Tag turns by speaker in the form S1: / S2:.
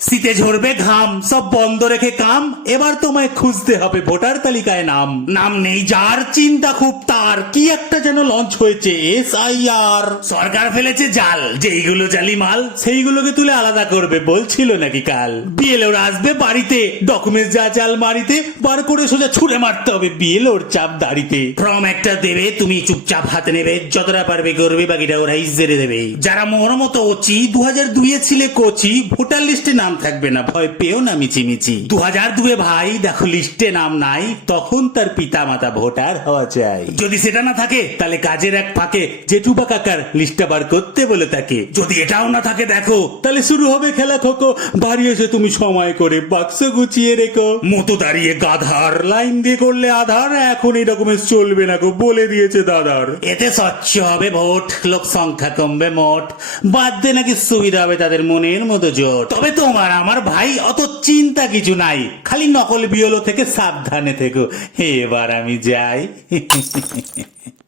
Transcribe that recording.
S1: শীতে ঝরবে ঘাম, সব বন্ধ রেখে কাম। এবার তোমায় খুঁজতে হবে ভোটার তালিকায় নাম। নাম নেই যার, চিন্তা খুব তার। কি একটা যেন লঞ্চ হয়েছে এস আই আর সরকার ফেলেছে জাল, যেইগুলো জালি মাল, সেইগুলোকে তুলে আলাদা করবে বলছিল নাকি কাল। বিএলওর আসবে বাড়িতে ডকুমেন্ট যা চাল মারিতে, বার করে সোজা ছুড়ে মারতে হবে বিএলওর চাপ দাড়িতে। ফর্ম একটা দেবে, তুমি চুপচাপ হাতে নেবে, যতটা পারবে করবে, বাকিটা ওরা ইজেরে দেবে। যারা মোর মতো ওচি দু হাজার দুইয়ে ছিলে কোচি, ভোটার লিস্টে নাম থাকবে না, ভয় পেও না মিচিমিচি। দু হাজার দুয়ে ভাই, দেখো লিস্টে নাম নাই, তখন তার পিতা মাতা ভোটার হওয়া চাই। যদি সেটা না থাকে, তাহলে কাজের এক ফাঁকে জেঠু বা কাকার লিস্টটা বার করতে বলে তাকে। যদি এটাও না থাকে, দেখো, তাহলে শুরু হবে খেলা খোকো। বাড়ি এসে তুমি সময় করে বাক্স গুছিয়ে রেখো। মতো দাঁড়িয়ে গাধার লাইন দিয়ে করলে আধার, এখন এই ডকুমেন্টস চলবে না গো, বলে দিয়েছে দাদার। এতে স্বচ্ছ হবে ভোট, লোক সংখ্যা কমবে মোট। বাদ দে নাকি সুবিধা হবে তাদের মনের মতো জোট। তবে তোমার আমার ভাই অত চিন্তা কিছু নাই। খালি নকল বিয়লো থেকে সাবধানে থেকো। এবার আমি যাই।